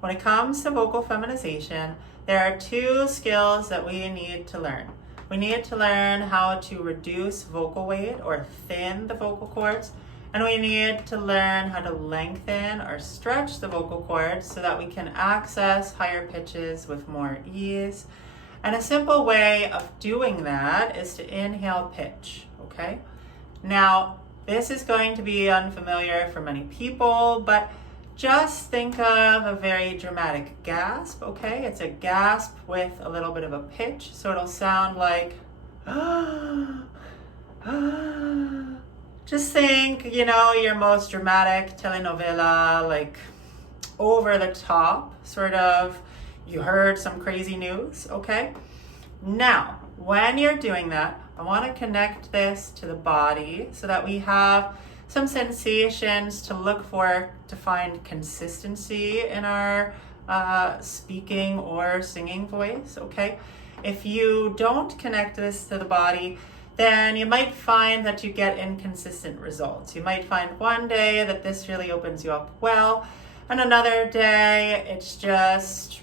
when it comes to vocal feminization, there are two skills that we need to learn. We need to learn how to reduce vocal weight or thin the vocal cords, and we need to learn how to lengthen or stretch the vocal cords so that we can access higher pitches with more ease. And a simple way of doing that is to inhale pitch, okay? Now, this is going to be unfamiliar for many people, but just think of a very dramatic gasp, okay? It's a gasp with a little bit of a pitch, so it'll sound like just think, your most dramatic telenovela, like over the top, sort of, you heard some crazy news, okay? Now, when you're doing that, I want to connect this to the body so that we have some sensations to look for to find consistency in our speaking or singing voice, okay? If you don't connect this to the body, then you might find that you get inconsistent results. You might find one day that this really opens you up well, and another day it's just,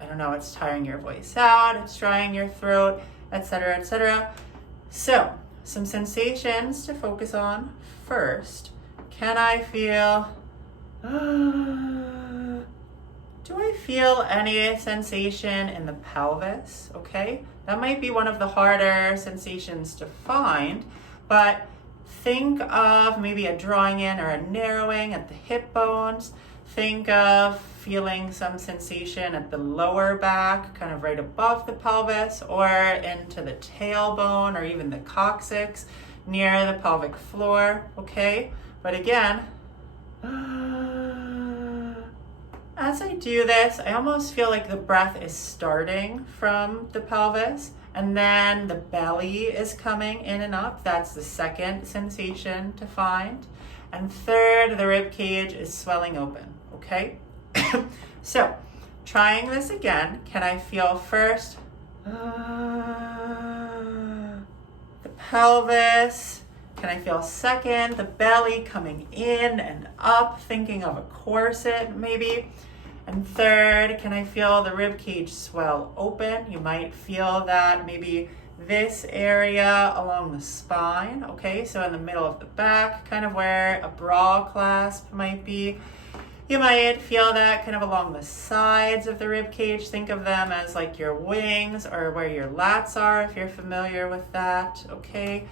it's tiring your voice out, it's drying your throat, etc., etc. So, some sensations to focus on first. Can I feel, do I feel any sensation in the pelvis? Okay, that might be one of the harder sensations to find, but think of maybe a drawing in or a narrowing at the hip bones. Think of feeling some sensation at the lower back, kind of right above the pelvis, or into the tailbone or even the coccyx near the pelvic floor, okay? But again, as I do this, I almost feel like the breath is starting from the pelvis and then the belly is coming in and up. That's the second sensation to find. And third, the rib cage is swelling open, okay? So, trying this again, can I feel first the pelvis? Can I feel second, the belly coming in and up, thinking of a corset maybe? And third, can I feel the rib cage swell open? You might feel that maybe this area along the spine, okay? So in the middle of the back, kind of where a bra clasp might be. You might feel that kind of along the sides of the rib cage. Think of them as like your wings or where your lats are, if you're familiar with that, okay?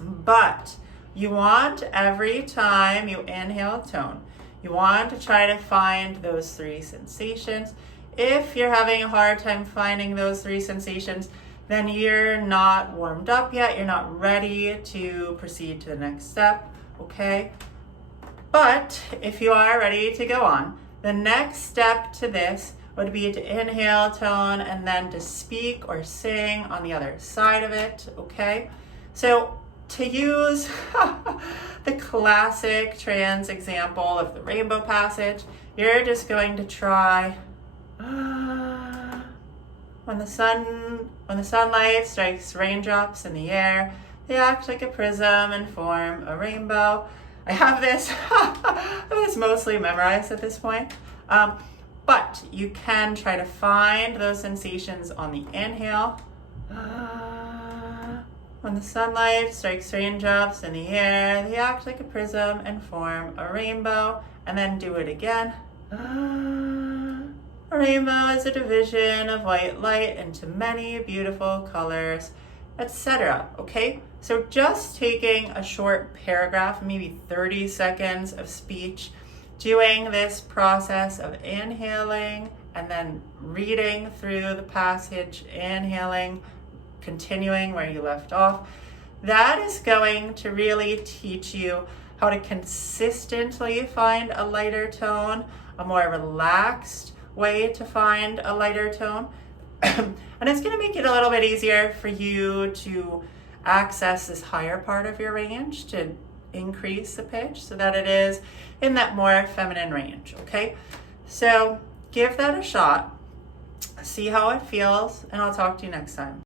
But you want, every time you inhale tone, you want to try to find those three sensations. If you're having a hard time finding those three sensations, then you're not warmed up yet, you're not ready to proceed to the next step, okay? But if you are ready to go on, the next step to this would be to inhale tone and then to speak or sing on the other side of it, okay? So to use the classic trans example of the rainbow passage, you're just going to try when the sunlight strikes raindrops in the air, they act like a prism and form a rainbow. I have this mostly memorized at this point, but you can try to find those sensations on the inhale. When the sunlight strikes raindrops in the air, they act like a prism and form a rainbow, and then do it again. A rainbow is a division of white light into many beautiful colors, etc. Okay, so just taking a short paragraph, maybe 30 seconds of speech, doing this process of inhaling and then reading through the passage, inhaling, continuing where you left off, that is going to really teach you how to consistently find a lighter tone, a more relaxed way to find a lighter tone. And it's going to make it a little bit easier for you to access this higher part of your range, to increase the pitch so that it is in that more feminine range, okay? So give that a shot, see how it feels, and I'll talk to you next time.